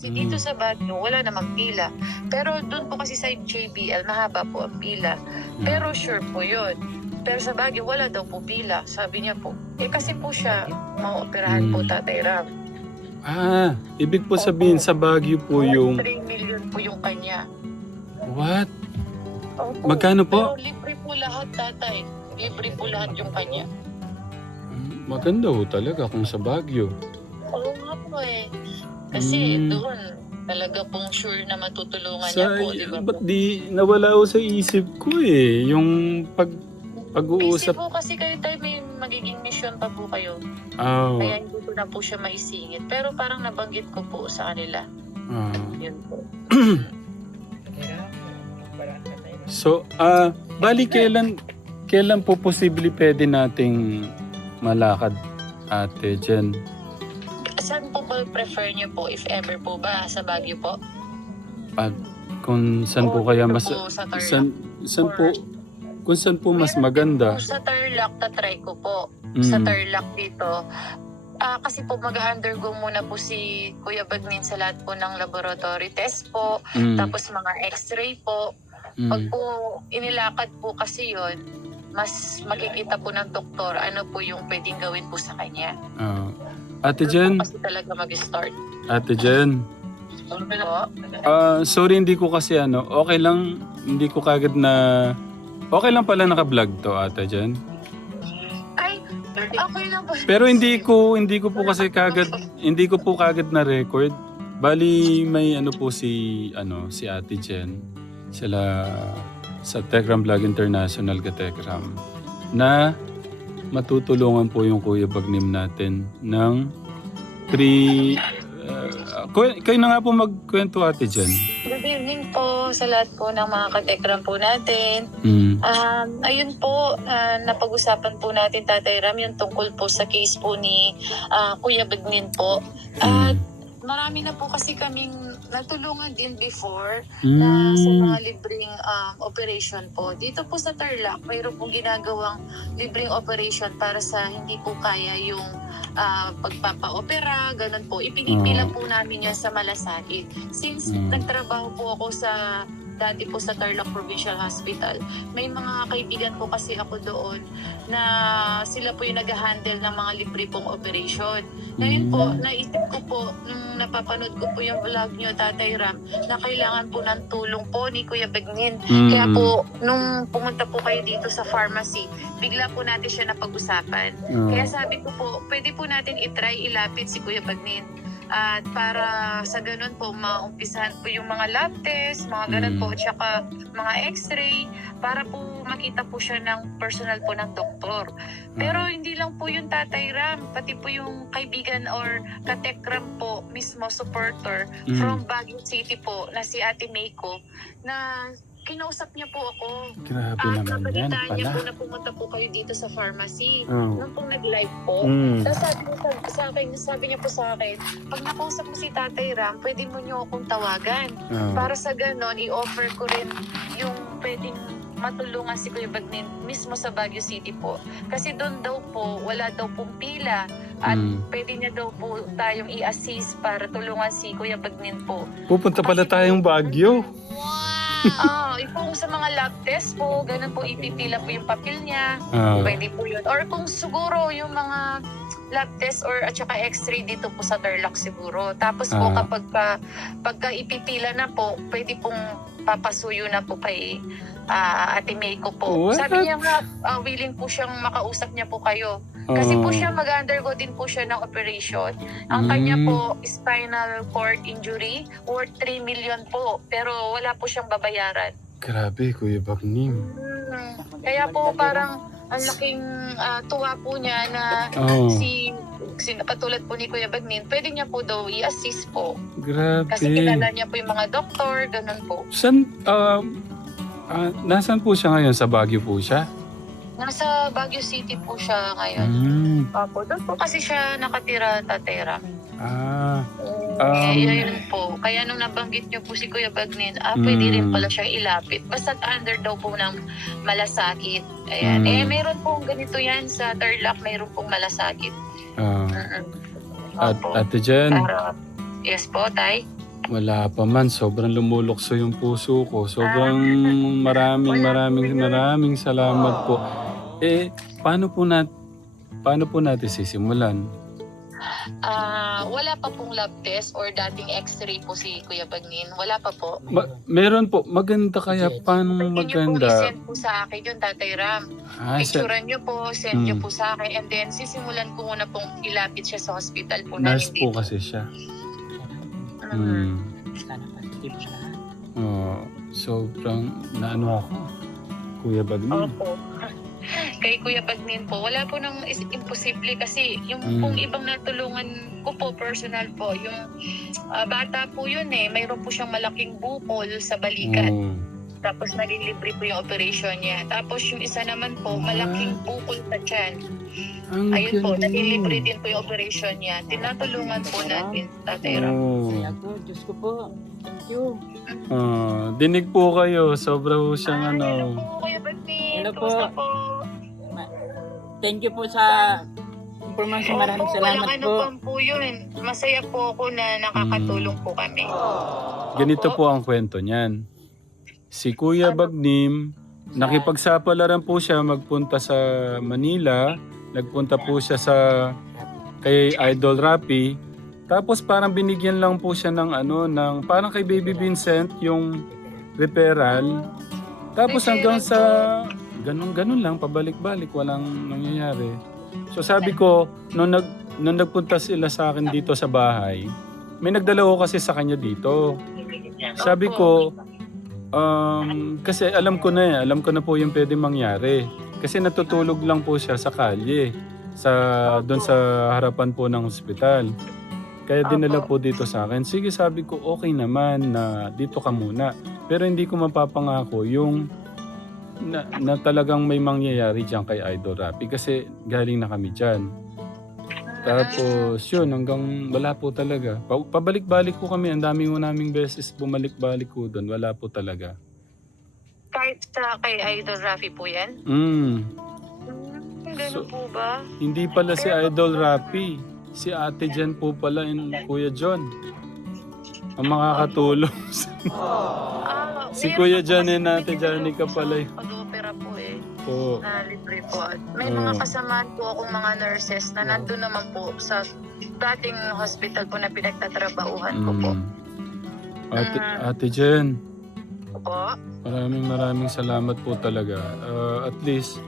Kasi dito sa Baguio, wala namang pila. Pero doon po kasi sa JBL, mahaba po ang pila. Pero sure po yun. Pero sa Baguio, wala daw po pila. Sabi niya po. Kasi po siya, maoperahan po Tatay Ram. Ibig po sabihin sa Baguio po yung... 3 million po yung kanya. What? Opo. Magkano po? Pero libre po lahat, Tatay. Libre po lahat yung kanya. Maganda ho talaga kung sa Baguio. Oo nga po eh. Kasi doon, talaga pong sure na matutulungan niya po, di ba po? Ba't di nawala ho sa isip ko eh. Yung Busy pag-uusap. po kasi kayo tayo, may magiging mission pa po kayo. Oh. Kaya hindi ko na po siya maisingit. Pero parang nabanggit ko po sa kanila. Yun po. So, bali kailan po posible pwede nating malakad, Ate Jen? Saan po ba prefer niyo po, if ever po ba, sa Baguio po? Kung saan po O kaya dito mas... po sa Tarlac? Saan po... Kung saan po mas maganda? Po sa Tarlac, tatry ko po. Sa Tarlac dito. Kasi po mag-undergo muna po si Kuya Bagnin sa lahat po ng laboratory test po. Tapos mga x-ray po. Pag po inilakad po kasi yon, mas makikita po ng doktor ano po yung pwedeng gawin po sa kanya. Ate Jen? Kasi talaga mag-start. Ate Jen? Sorry, hindi ko kasi okay lang, hindi ko kagad na... Okay lang pala naka-vlog to, Ate Jen. Ay, okay lang po. Pero hindi ko po kasi kagad, hindi ko po kagad na record. Bali may po si Ate Jen. Sila sa Techram Vlog International ka Techram na matutulungan po yung Kuya Bagnim natin ng free... kayo na nga po magkwento, Ate Jen. Good evening po sa lahat po ng mga katekram po natin. Ayun po, napag-usapan po natin, Tatay Ram, yung tungkol po sa case po ni Kuya Bagnin po. At marami na po kasi kaming natulungan din before na sa mga libreng operation po. Dito po sa Tarlac, mayroon pong ginagawang libreng operation para sa hindi po kaya yung pagpapa-opera, ganun po. Ipinipila po namin yan sa Malasakit. Since nagtrabaho po ako dati po sa Tarlac Provincial Hospital, may mga kaibigan po kasi ako doon na sila po yung nag-handle ng mga libre pong operation. Ngayon po, naisip ko po, nung napapanood ko po yung vlog nyo, Tatay Ram, na kailangan po ng tulong po ni Kuya Bagnin. Kaya po, nung pumunta po kayo dito sa pharmacy, bigla po natin siya napag-usapan. Kaya sabi ko po, pwede po natin itry ilapit si Kuya Bagnin. At para sa ganun po, maumpisahan po yung mga lab test, mga ganun po, tsaka mga x-ray, para po makita po siya ng personal po ng doktor. Pero hindi lang po yung Tatay Ram, pati po yung kaibigan or katekram po, mismo supporter from Baguio City po, na si Ate Meiko, na kinausap niya po ako. Grabe naman yan Napalitaan niya pala. po na pumunta po kayo dito sa pharmacy. Nung pong nag-live po. Tapos sabi niya po sa akin, pag nakausap mo si Tatay Ram, pwede mo niyo akong tawagan. Para sa ganon, i-offer ko rin yung pwedeng matulungan si Kuya Bagnin mismo sa Baguio City po. Kasi doon daw po, wala daw pong pila. At pwede niya daw po tayong i-assist para tulungan si Kuya Bagnin po. Pupunta pala tayong Baguio. Kung sa mga lab test po, ganun po, ipipila po yung papel niya. Pwede po yun. Or kung siguro yung mga lab test or at saka x-ray dito po sa Tarlac siguro. Tapos po pagka ipipila na po, pwede pong papasuyo na po kay Ate Meiko po. What? Sabi niya nga, willing po siyang makausap niya po kayo. Kasi po siya mag-undergo din po siya ng operation. Ang kanya po spinal cord injury worth 3 million po. Pero wala po siyang babayaran. Grabe, Kuya Bagnim. Kaya po parang ang laking tuwa po niya na si patulad po ni Kuya Bagnin, pwede niya po daw i-assist po. Grabe. Kasi kilala niya po yung mga doktor, ganun po. Nasaan po siya ngayon? Sa Baguio po siya? Nasa Baguio City po siya ngayon. Opo, doon po kasi siya nakatira, Tatay Ram. Yun po. Kaya nung nabanggit niyo po si Kuya Bagnin, pwede rin pala siyang ilapit. Basta under daw po ng malasakit. Ayan. Meron pong ganito yan sa Tarlac, meron pong malasakit. Ate Jen, Yes po, Tay. Wala pa man. Sobrang lumulukso yung puso ko. Sobrang maraming salamat po. Eh, paano po natin sisimulan? Wala pa pong lab test or dating x-ray po si Kuya Bagnin. Wala pa po. Meron po. Maganda kaya. Paano Pwede niyo po maganda? i-send po sa akin yung Tatay Ram. Picturean niyo po, send niyo po sa akin. And then, sisimulan ko muna pong ilapit siya sa hospital po namin Nurse po dito. kasi siya. Sana positive siya. Sobrang naano ako. Kuya Bagnin. Opo. Kay Kuya Bagnin po, wala po nang imposible kasi yung pong ibang natulungan ko po, personal po, yung bata po yun mayroon po siyang malaking bukol sa balikat. Tapos naging libre po yung operation niya. Tapos yung isa naman po, malaking bukol sa tiyan. Ayun po, naging libre din po yung operation niya. Tinatulungan po natin, Tatay Ram. Kaya po, Diyos ko po. Thank you. Dinig po kayo. Sobra po siyang Hello po, Kuya Bagnin. Hello po. Kumusta po? Thank you po sa impormasyon. Maraming salamat walang po. ano po yun. Masaya po ako na nakakatulong po kami. Ganito po ang kwento niyan. Si Kuya Bagnim, nakipagsapalaran po siya magpunta sa Manila. Nagpunta po siya kay Idol Rapi. Tapos parang binigyan lang po siya ng parang kay Baby Vincent yung referral. Tapos hanggang sa ganun lang, pabalik-balik, walang nangyayari. So sabi ko, nung nagpunta sila sa akin dito sa bahay, may nagdala ko kasi sa kanya dito. Sabi ko, kasi alam ko na po yung pwede mangyari. Kasi natutulog lang po siya sa kalye, doon sa harapan po ng ospital. Kaya dinala po dito sa akin. Sige, sabi ko, okay naman na dito ka muna. Pero hindi ko mapapangako yung na talagang may mangyayari dyan kay Idol Rapi kasi galing na kami dyan. Tapos yun, hanggang wala po talaga. Pabalik-balik ko kami, ang dami mo naming beses bumalik-balik ko doon, wala po talaga. Kahit kay Idol Rafi po yan? Gano'n po ba? Hindi pala si Idol Rapi. Si Ate Jen po pala and Kuya John ang makakatulong. Si Kuya Jan and Ate Janica pala. Pag-opera po Po. libre po. At may mga kasamaan po akong mga nurses na nandun naman po sa dating hospital po na pinagtatrabahuhan ko po. Ate Jen, Po? maraming salamat po talaga. At least,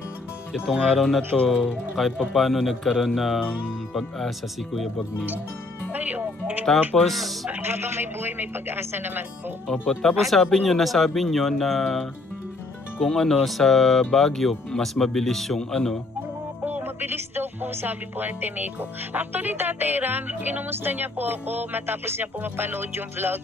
itong araw na to, kahit paano nagkaroon ng pag-asa si Kuya Bagnim. Ay, opo. Tapos, Habang may buhay, may pag-asa naman po. opo, tapos nasabi nyo na kung sa Baguio, mas mabilis yung Oo, mabilis daw po, sabi po ng Timay ko. Actually, Tatay Ram, kinumusta niya po ako matapos niya po mapanood yung vlog.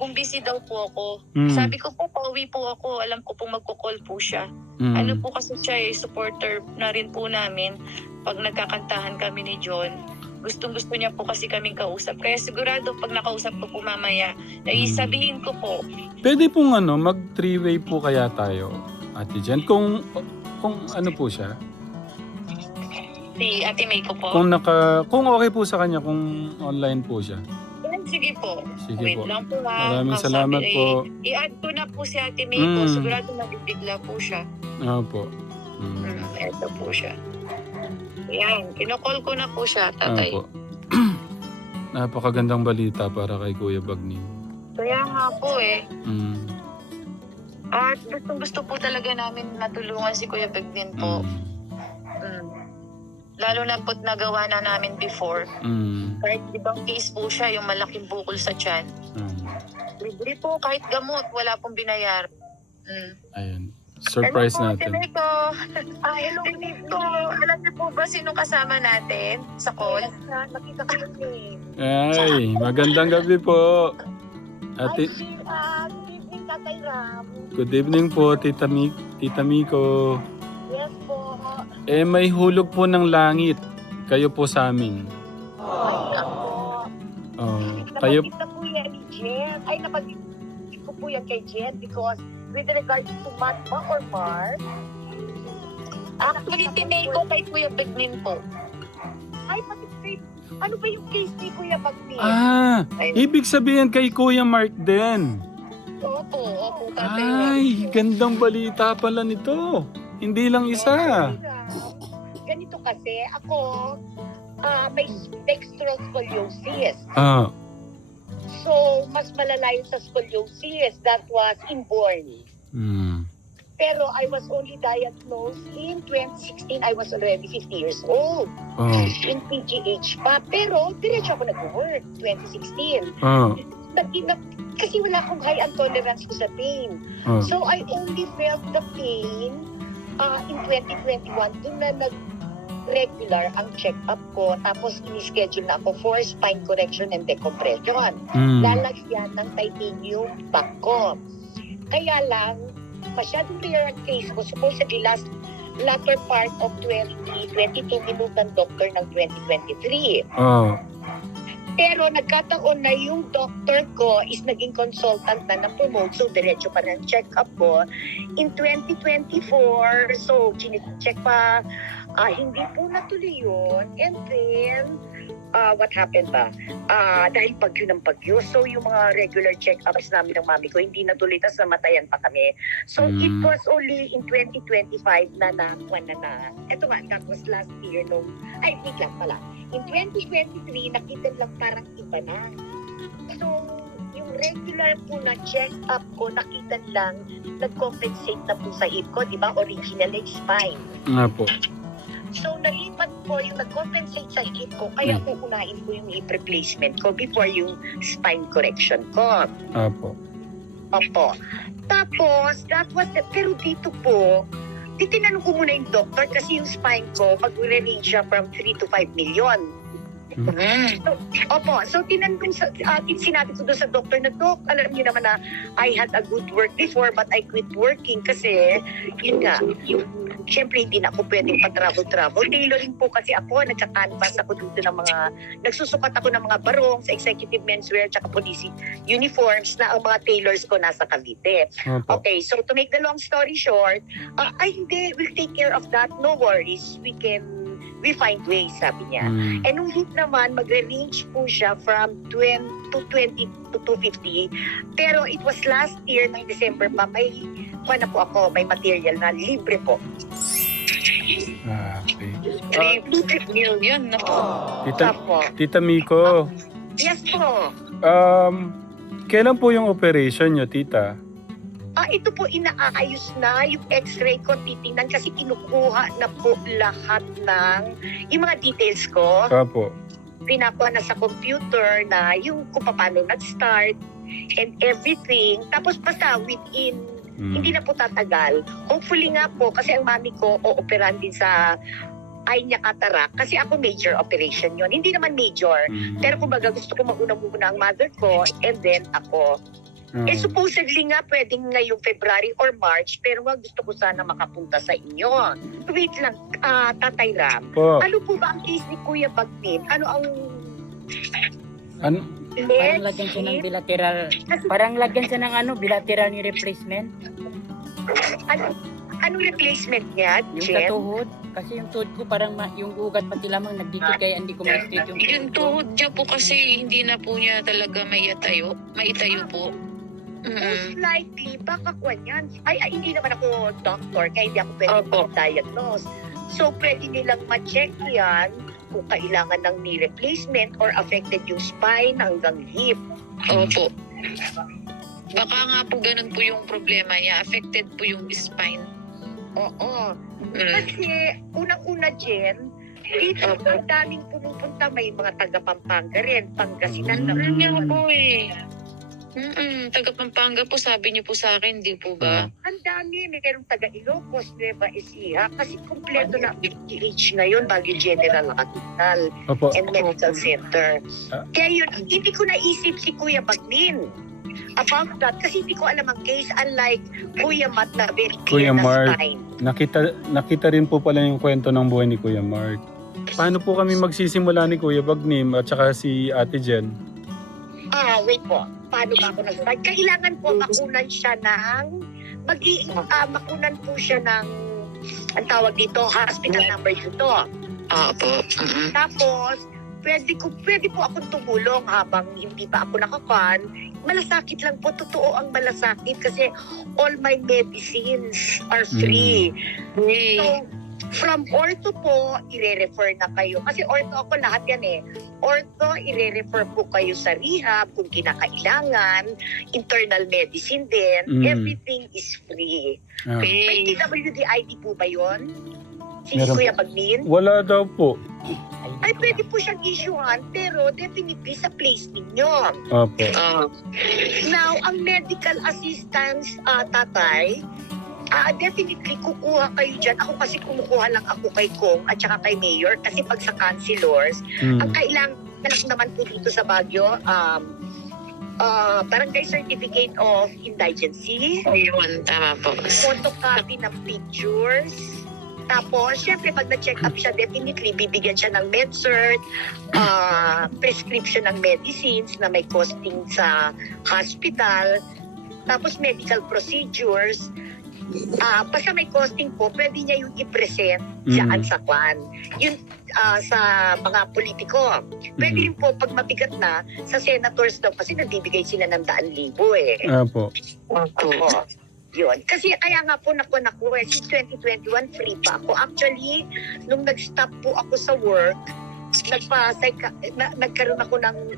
Kung busy daw po ako. Sabi ko po, pauwi po ako. Alam ko po magko-call po siya. Ano po kasi siya supporter na rin po namin pag nagkakantahan kami ni John. Gustong-gusto niya po kasi kaming kausap. Kaya sigurado pag nakausap ko po mamaya, sabihin ko po. Pwede pong mag 3-way po kaya tayo, Ate Jen. Kung ano po siya? Si Ate May ko po. Kung okay po sa kanya, kung online po siya. Sige po. Sige Wait po. lang po ha. Maraming salamat po. I-add ko na po si Ate May ko. Sigurado nabibigla po siya. Opo. Ito po siya. Yan. Kinocall ko na po siya, Tatay. Opo. Napakagandang balita para kay Kuya Bagnim. Kaya nga po At gusto po talaga namin matulungan si Kuya Bagnin po. Lalo na po't nagawa na namin before. Kahit ibang case po siya, yung malaking bukol sa tiyan. Libre po, kahit gamot, wala pong binayar. Ayun. Surprise Hello po, natin. Timeko. Hello, Timeko. Alam niyo po ba sino kasama natin sa call? Nakita ko yun Ay, magandang gabi po. Ate, good evening, Tatay Ram. good evening po, Tita Miko. Yes po. May hulog po ng langit. Kayo po sa amin. Ay, ako. Kayo, Napagkita po yan ni Jen. Ay, napagkita ko po yan kay Jen because with regards to Matma or Mars, Actually, Timeko kay Kuya Bagnin po. ay, pati kay Ano ba yung case ni Kuya Bagni? Ah, ibig sabihin kay Kuya Mark din. Opo, tatay. Ay, gandang balita pala nito. Hindi lang isa. Ganito kasi, ako, may dextroscoliosis. Ah, So, mas malala yun sa scoliosis. That was inborn. hmm. Pero I was only diagnosed in 2016. I was already 50 years old. Oh, In PGH pa. Pero, diretso ako nag-work. 2016. oh, Kasi wala akong high tolerance ko sa pain. oh. So, I only felt the pain in 2021. Doon na nag-regular ang check-up ko. Tapos, in-schedule na ako for spine correction and decompression. Hmm. Lalagyan ng titanium back ko. Kaya lang, masyadong rare ang case ko. Supposedly, latter part of 2022, minutan doctor ng 2023. Oh, Pero nagkataon na yung doctor ko is naging consultant na na-promote. So, diretso pa ng check-up ko. In 2024, so, check pa, hindi po natuloy yun. And then, what happened ba? Dahil bagyo ng bagyo, so yung mga regular check-ups namin ng mami ko, hindi natuloy, tas namatayan pa kami. So, it was only in 2025 na ito nga, that was last year nung, wait lang pala. In 2023, nakita lang parang iba na. So, yung regular po na check-up ko, nakita lang, nag-compensate na po sa hip ko, di ba? Original spine. nga po. So, nalipat po yung nag-compensate sa hip ko, kaya uunahin ko yung hip replacement ko before yung spine correction ko. Apo. Opo. Tapos, that was pero dito po, tinanong ko muna yung doctor kasi yung spine ko, mag-range siya from 3 to 5 million. So, opo, so sinabi ko doon sa doctor na, Doc, alam niyo naman na I had a good work before but I quit working kasi yun nga, syempre hindi na ako pwedeng pa-travel. Tailoring po kasi ako, nagka-canvas ako dito ng mga, nagsusukat ako ng mga barong sa executive menswear tsaka police uniforms na ang mga tailors ko nasa Cavite. Apo. Okay, so to make the long story short, hindi, we'll take care of that, no worries, we find ways, sabi niya. Hmm. And nung hip naman, magre-range po siya from 20 to 250. Pero it was last year ng December pa, may material na libre po. Ah, okay. 3 million na po. Tita Miko, Yes po. kailan po yung operation nyo, tita? Ito po inaayos na yung x-ray ko, titingnan kasi kinukuha na po lahat ng yung mga details ko. Apo. Pinakuha na sa computer na yung kung paano nag-start and everything. Tapos basta within, hindi na po tatagal. Hopefully nga po, kasi ang mami ko o-operan din sa eye niya cataract. Kasi ako major operation yon. Hindi naman major. Pero kumbaga gusto ko mauna muna ang mother ko and then ako. Supposedly nga pwedeng ngayong February or March, pero gusto ko sana makapunta sa inyo. Wait lang, Tatay Ram. Po. Ano po ba ang case ni Kuya Bagnin? Ano ang... Parang lagyan siya ng bilateral. Parang lagyan siya ng bilateral ni replacement. Anong replacement niya, Yung Jen? sa tuhod. Kasi yung tuhod ko parang yung ugat pati lamang nagdikit kaya hindi ko ma-straight yung Yung tuhod niya po kasi hindi na po niya talaga maitayo po. Most likely, baka kwan yan. Hindi naman ako doctor, kaya hindi ako pwede mag-diagnose. So, pwede nilang ma-check yan kung kailangan ng knee replacement or affected yung spine hanggang hip. Opo. Baka nga po ganun po yung problema niya. Affected po yung spine. Oo. Kasi, unang-una, Jen, dito ang daming pumupunta, may mga taga-Pampanga rin, Pangasinan na Ano niya po eh. Taga Pampanga po, sabi niyo po sa akin, di po ba? Ang dami, mayroong taga Ilocos, Nueva Ecija, kasi kumpleto na PGH ngayon, Baguio General Hospital Opo. and Medical Center. Kaya yun, hindi ko naisip si Kuya Bagnin about that, kasi hindi ko alam ang case, unlike Kuya Matt na very Kuya clear na Mark. spine. Nakita rin po pala yung kwento ng buhay ni Kuya Mark. Paano po kami magsisimula ni Kuya Bagnim at saka si Ate Jen? Wait po. Paano ba ako nag-start? Kailangan po makunan siya ng makunan po siya ng ang tawag dito, hospital number dito. Opo. Tapos, pwede po akong tumulong habang hindi pa ako nakakan. Malasakit lang po, totoo ang malasakit kasi all my medicines are free. So, from ortho po, ire-refer na kayo. Kasi ortho ako lahat yan eh. Ortho, ire-refer po kayo sa rehab kung kinakailangan. Internal medicine din. Everything is free. Ah. May PWD ID po ba yun? Si Meron Kuya Bagnin? Wala daw po. Ay, pwede po siyang issuehan, pero definitely sa place ninyo. Opo. Now, ang medical assistance, tatay, definitely kukuha kayo dyan. Ako kasi kumukuha lang ako kay Kong at saka kay Mayor kasi pag sa councilors, ang kailangan naman po dito sa Baguio, barangay certificate of indigency, Ayun, tama po. photocopy ng pictures. Tapos, syempre, pag na-check up siya, definitely, bibigyan siya ng med-cert, prescription ng medicines na may costing sa hospital, tapos medical procedures. Basta may costing po, pwede niya yung i-present dyan sa kwan. Yun, sa mga politiko. Pwede rin po, pag mabigat na, sa senators daw, kasi nagbibigay sila ng 100,000 eh. Opo. Oo. Yun. Kasi kaya nga po naku, since 2021 free pa ako. Actually, nung nag-stop po ako sa work, nagkaroon ako ng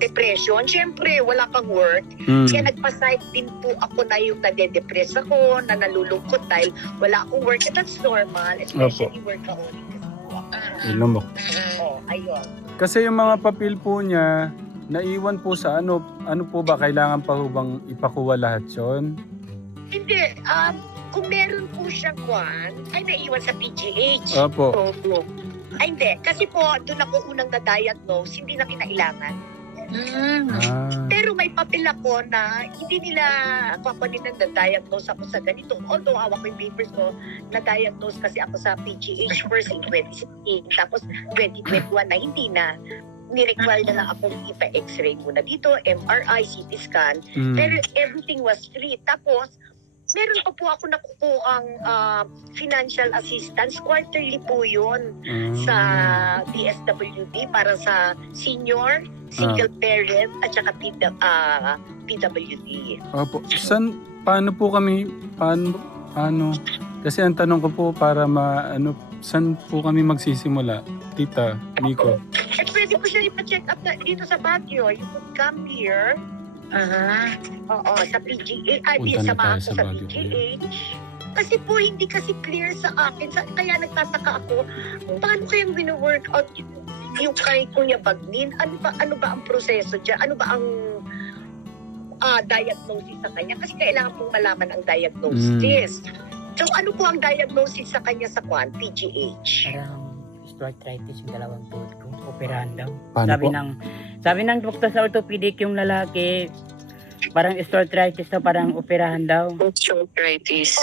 depression. Siyempre, wala kang work. Kaya nagpa-psych din po ako na yung nade-depress ako, na nalulungkot dahil wala akong work. And that's normal, especially workaholic. Ilumok. Ayun. Kasi yung mga papel po niya, naiwan po sa ano po ba? Kailangan pa ho bang ipakuha lahat yun? Hindi. Kung meron po siyang kwan, ay naiwan sa PGH. Opo. Ay hindi. Kasi po, doon ako unang na-diagnose, hindi na kinailangan. Pero may papel ako na hindi nila papanin na na-diagnose ako sa ganito. Although hawak ko yung papers ko, na-diagnose kasi ako sa PGH first in 2016. Tapos 2021 na hindi na. Ni-require na lang akong ipa-x-ray muna dito, MRI, CT scan. Pero everything was free. Tapos, meron pa po ako nakukuhang financial assistance. Quarterly po yun sa DSWD para sa senior, single parent, at saka PWD. Opo. Paano po kami, paano? Kasi ang tanong ko po para saan po kami magsisimula? Tita, Nico. At pwede po siya ipa-check up na dito sa Baguio. You could come here. Oo, sa PGH. Punta Sa na tayo sa sa Baguio. PGH. Kasi po, hindi kasi clear sa akin. Kaya nagtataka ako, paano kayang wino-work out yung kay Kuya Bagnin? Ano ba ang proseso dyan? Ano ba ang diagnosis sa kanya? Kasi kailangan pong malaman ang diagnosis. So, ano po ang diagnosis sa kanya sa PGH? Parang osteoarthritis yung dalawang tuhod ko. Operahan daw. Paano po? Sabi ng doktor sa orthopedic yung lalaki, parang osteoarthritis daw, parang operahan daw. Osteoarthritis.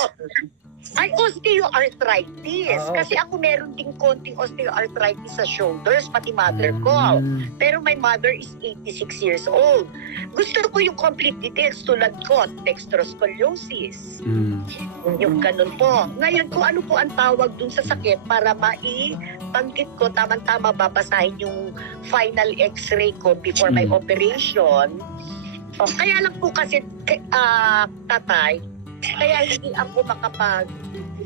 Ay, osteoarthritis. Oo. Kasi ako meron ding konting osteoarthritis sa shoulders, pati mother ko. Pero my mother is 86 years old. Gusto ko yung complete details tulad ko, dextroscoliosis. Yung ganun po. Ngayon, kung ano po ang tawag dun sa sakit para banggit ko, tamang-tama babasahin yung final x-ray ko before my operation. Kaya lang po kasi, tatay, kaya hindi ako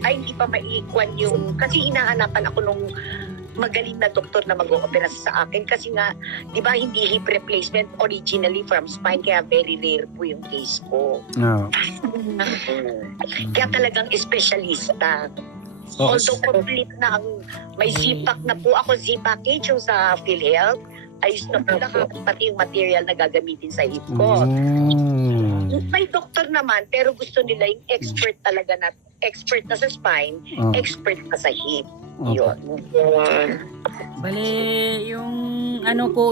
hindi pa maiikwan yung, kasi inahanapan ako nung magaling na doktor na mag-oopera sa akin kasi nga, di ba, hindi hip replacement originally from spine, kaya very rare po yung case ko. Kaya talagang espesyalista. Although complete na may ZPAC na po ako, Z-package yung sa PhilHealth, ayos na po lahat, pati yung material na gagamitin sa hip ko. May doktor naman, pero gusto nila yung expert talaga na, expert na sa spine, expert na sa hip. Yun. Bale, yung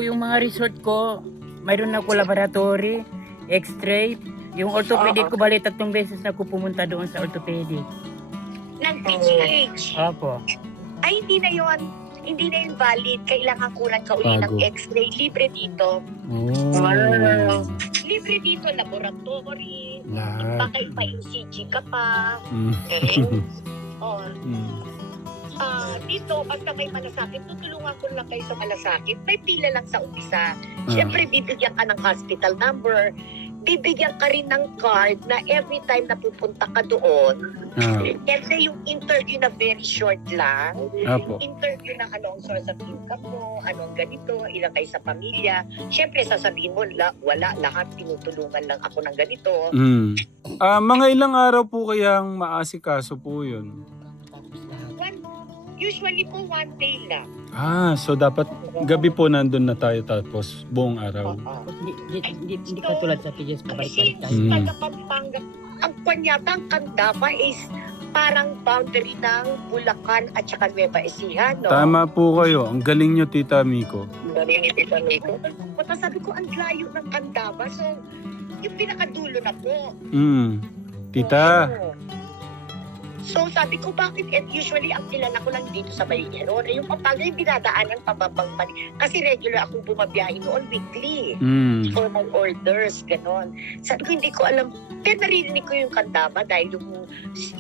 yung mga resort ko, mayroon ako laboratory, x-ray, yung orthopedic ko, bale 3 beses na ako pumunta doon sa orthopedic. Ng PGH. Opo. Ay, hindi na yun valid. Kailangan kunan ka uli ng x-ray. Libre dito. Libre dito, laboratory. Baka ipa-ECG ka pa. dito, basta may malasakit, tutulungan ko lang kayo sa malasakit. May pila lang sa umpisa. Siyempre, bibigyan ka ng hospital number. Bibigyan ka rin ng card na every time na pupunta ka doon, kasi yung interview na very short lang, Apo. interview na anong source of income mo, anong ganito, ilang kayo sa pamilya. Siyempre, sasabihin mo, wala, lahat tinutulungan lang ako ng ganito. Mga ilang araw po kayang maasikaso po yun? Usually po, 1 day lang. So dapat gabi po nandun na tayo tapos buong araw. Tapos hindi katulad sa PGS pabalik-balik Since tayo. taga Pampanga, ang kanyata, ang Candaba is parang boundary ng Bulacan at saka Nueva Ecija, no? Tama po kayo. Ang galing nyo, Tita Miko. Punta sabi ko, ang layo ng Candaba. So, yung pinakadulo na po. Tita. Oo. So, sabi ko, bakit? And usually, ang kilala ko lang dito sa Maligero na yung Pampanga yung dinadaanan pababang mali. Kasi regular akong bumabiyahe noon weekly. For my orders, ganon. Sabi ko, hindi ko alam. Pero naririnig ko yung Candaba dahil yung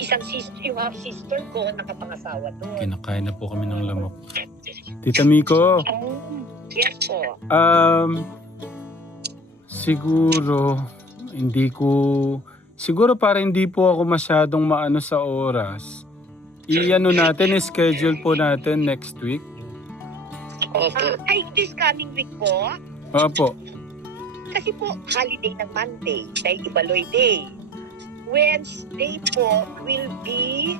isang sister, yung half sister ko, nakapangasawa doon. Kinakain na po kami ng lamok. Tita Miko. Yes po. Siguro, siguro para hindi po ako masyadong maano sa oras, i-ano natin, schedule po natin next week. Ay, this coming week po, Opo. kasi po, holiday ng Monday, dahil Ibaloy Day. Wednesday po will be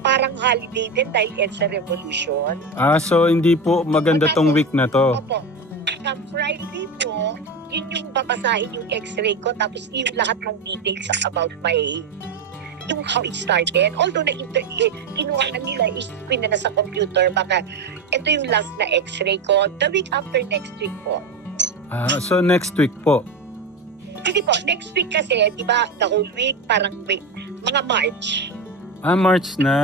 parang holiday din dahil EDSA Revolution. So hindi po maganda tong week na to. Opo. Sa Friday po, yun yung babasahin yung x-ray ko, tapos yung lahat ng details about yung how it started. Although kinuha na nila, is-screen na sa computer, baka ito yung last na x-ray ko. The week after next week po. So next week po. Hindi po, next week kasi, di ba, the whole week, parang week, mga March. March na.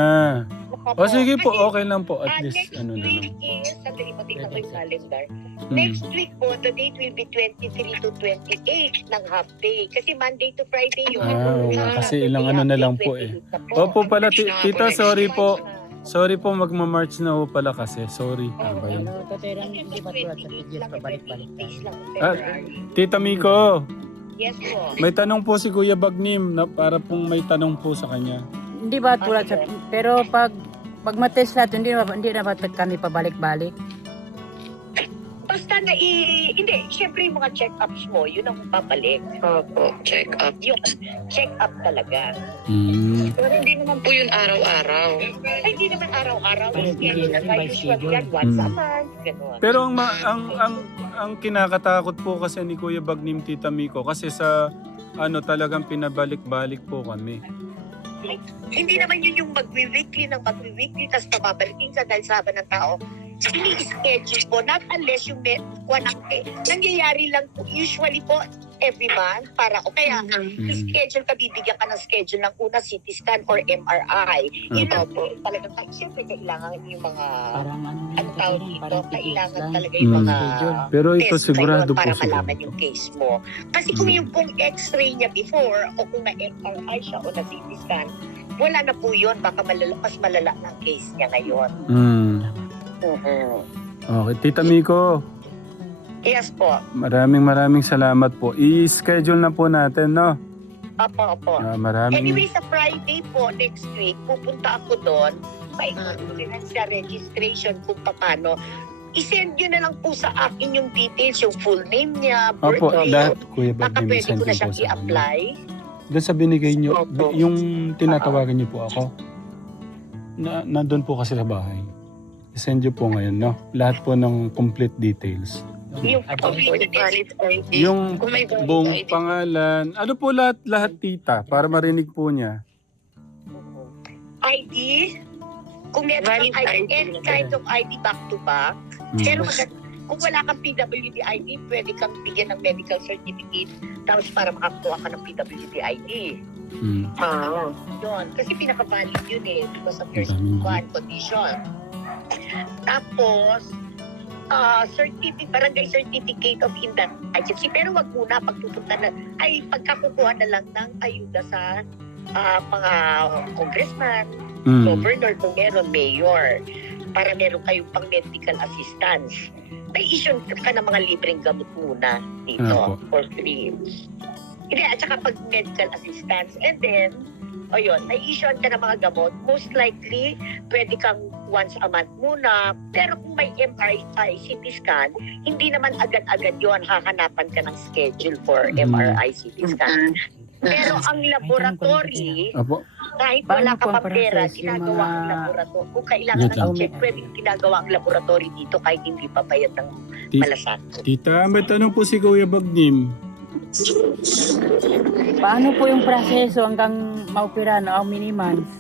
O sige po, Kasi, okay lang po. At least, next ano na week lang. is, sandali mo, tingnan ko yung calendar. Next week po, the date will be 23 to 28 ng half day. Kasi Monday to Friday yun. Oo, kasi ilang ano na lang po eh. 28 na po. Opo pala, Tita, sorry po. Sorry po, magma-March na ho pala kasi. Sorry. Ano ba yun? Ano, Katerang, hindi ba tulad sa PGS pabalik-balik tayo? Tita Miko, Yes po. may tanong po si Kuya Bagnim na para pong may tanong po sa kanya. Hindi ba tulad sa... Pero pag matest natin, hindi na ba kami pabalik-balik? Basta hindi, syempre yung mga check-ups mo, yun ang babalik. Opo, check up. Yung check-up talaga. Pero hindi naman po yun araw-araw. Ay, hindi naman araw-araw. Pero Schedule by by usual schedule. yan, once a month, gano'n. Pero ang kinakatakot po kasi ni Kuya Bagnim, Tita Miko, kasi sa talagang pinabalik-balik po kami. Hindi naman yun yung magwi-weekly tapos pababalikin ka dahil sabi ng tao, ini-schedule po, not unless yung nangyayari lang po, usually po, every month, para o kaya, schedule ka, bibigyan ka ng schedule ng una CT scan or MRI. Yun lang po, talagang, siyempre, kailangan yung mga, Parang ano tawag dito, parang kailangan PGS talaga yung mga Pero ito test sigurado ngayon po para siguro. malaman yung case mo. Kasi kung yung pong x-ray niya before o kung na-MRI siya o na-CT scan, wala na po yun. Baka mas malala ng case niya ngayon. Okay, Tita Miko, Yes po. maraming salamat po. I-schedule na po natin, no? Opo. Maraming... Anyway, sa Friday po, next week, pupunta ako doon. Paikutin sa registration kung paano. I-send nyo na lang po sa akin yung details, yung full name niya, Opo, birthday. lahat, Kuya Baka Bagnim, pwede send ko na ko siyang po sa kanya. i-apply. Doon sa binigay nyo, Opo. yung tinatawagan nyo po ako, nandun po kasi sa bahay. I-send nyo po ngayon, no? Lahat po ng complete details. Yung Valid ID. Yung Kung may valid buong ID. pangalan, ano po lahat tita, para marinig po niya. ID, kung meron Valid kang ID, ID. any kind of ID back to back. Pero kung wala kang PWD ID, pwede kang bigyan ng medical certificate tapos para makakuha ka ng PWD ID. Yun. Kasi pinaka-valid yun because of your condition. Tapos, barangay certificate of indigency. Pero wag muna pagpupunta pagkakukuha na lang ng ayuda sa mga congressman, governor, kung meron, mayor, para meron kayong pang medical assistance. May issue ka ng mga libreng gamot muna dito Opo. for free. Hindi, at saka pag medical assistance. And then, may issue ka ng mga gamot. Most likely, pwede kang once a month muna. Pero kung may MRI, CT scan, hindi naman agad-agad yon hahanapan ka ng schedule for MRI, CT scan. Pero ang laboratory, Apo. kahit Paano wala ka po ang pa pera, process yung ginagawa ang mga- laboratory. Kung kailangan Dito. ng check, pwede ginagawa ang laboratory dito kahit hindi pa bayad ng Ti- malasakit. Tita, may tanong po si Kuya Bagnim. Paano po yung proseso hanggang maopera na how many months?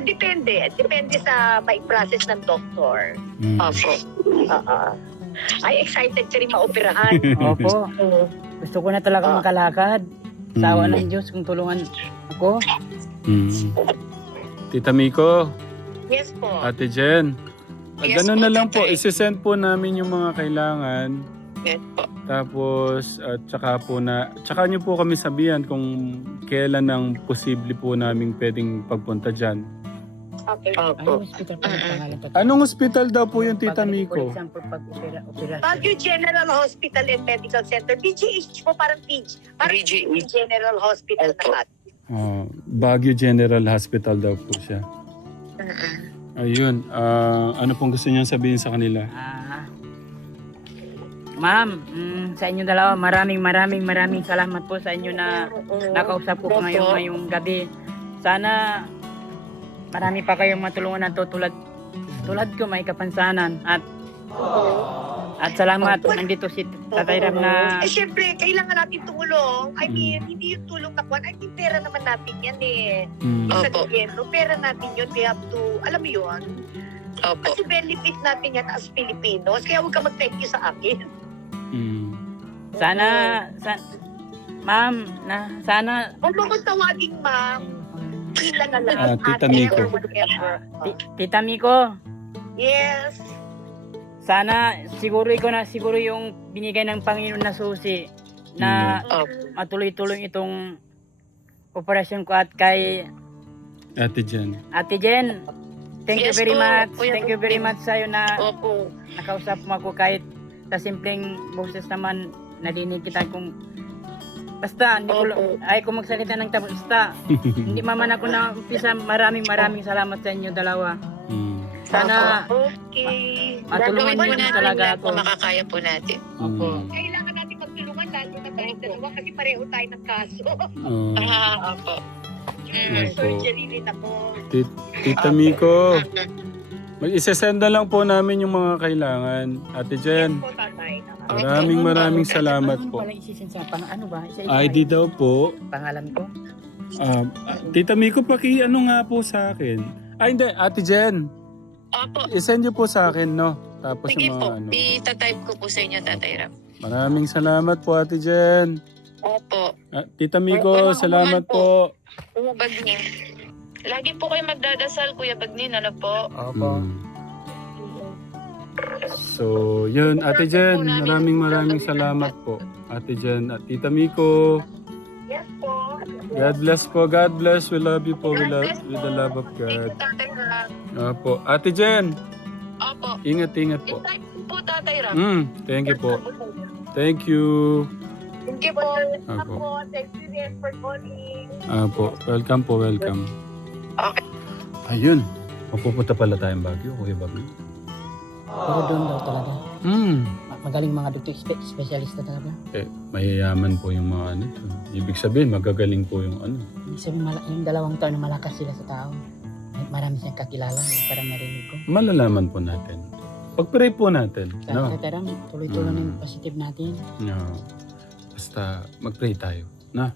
Depende. Depende sa may process ng doktor. Opo. Ay, excited ka rin maoperahan. Opo. Gusto ko na talaga makalakad. Sawa ng Diyos kung tulungan ako. Tita Miko, Yes po. Ate Jen, Yes ganun po, na lang po, Tatay. isisend po namin yung mga kailangan. Yes po. Tapos, at tsaka nyo po kami sabihan kung kailan ang posible po namin pwedeng pagpunta dyan. Okay. Ano hospital pa ng pangalan? Anong hospital daw po yung Tita For Miko? example, pag operasyon. Baguio General Hospital and Medical Center. BGH po, parang PG. Parang BGH. General Hospital Opo. na. Baguio General Hospital daw po siya. Ayun, ano pong gusto niyang sabihin sa kanila? Ma'am, sa inyo dalawa, maraming salamat po sa inyo na nakausap ko po ngayong gabi. Sana marami pa kayong matulungan na tulad ko may kapansanan at salamat nandito si Tatay Ram na Siyempre, kailangan natin tumulong. I mean, hindi yung tulong na kwan. I mean, pera naman natin yan eh. Sa Opo. gobyerno, pera natin yun. We have to, alam mo yun? Opo. Kasi benefit natin yan as Filipinos. Kaya huwag ka mag-thank you sa akin. Ma'am, sana Huwag mo kong tawaging ma'am. Kila na lang. Tita ate, Miko. or whatever. Tita Miko, Yes. sana siguro yung binigay ng Panginoon na susi na matuloy-tuloy itong operasyon ko at kay Ate Jen. Ate Jen. Thank you Yes very po, much. Kuya Thank you very much sa'yo na Opo. nakausap mo ako kahit sa simpleng boses naman nadinig kita kung basta hindi ko kung magsalita ng basta hindi maman ako na umpisa. Maraming salamat sa inyo dalawa. Sana Okay. matulungan Gagawin po niyo natin talaga lahat ako. na makakaya po natin. Opo. Kailangan natin magtulungan lalo na tayong dalawa kasi pareho tayo ng kaso. Opo. Surgery rin ako. Tita Miko, mag-isesend na lang po namin yung mga kailangan. Ate Jen, Po, tatay. maraming salamat Ano po. pala isisend sa ano ba? ID daw po. Pangalan ko? Tita Miko, ano nga po sa akin? Hindi, Ate Jen. Opo. I-send nyo po sa akin, no? Tapos Sige yung po. mga I-type ko po sa inyo, Tatay Ram. Maraming salamat po, Ate Jen. Opo. Tita Miko, salamat po. Kuya Bagnin. Lagi po kayo magdadasal, Kuya Bagnin. Ano po? Opo. So, yun, Ate Jen, maraming salamat po. Ate Jen at Tita Miko. Yes po. God bless po. God bless. We love you po. With the love of Thank you, God. Tatay Ram. Opo. Ate Jen, Opo. ingat po. I-type ko po, Tatay Ram. Thank you po. Thank you. Thank you po. Opo. Thank you rin for calling. Opo. Welcome po. Welcome. Okay. Ayun. Mapupunta pala tayong Baguio, Kuya Baguio. Pero doon daw talaga. Magaling mga doktor, specialista talaga. Mayayaman po yung mga ano ito. Ibig sabihin, magagaling po yung ano. Ibig sabihin, yung 2 taon na malakas sila sa tao. Marami siyang kakilala, parang narinig ko. Malalaman po natin. Pag-pray po natin. No? Tatarang, tuloy-tuloy na yung positive natin. No. Basta mag-pray tayo. Na?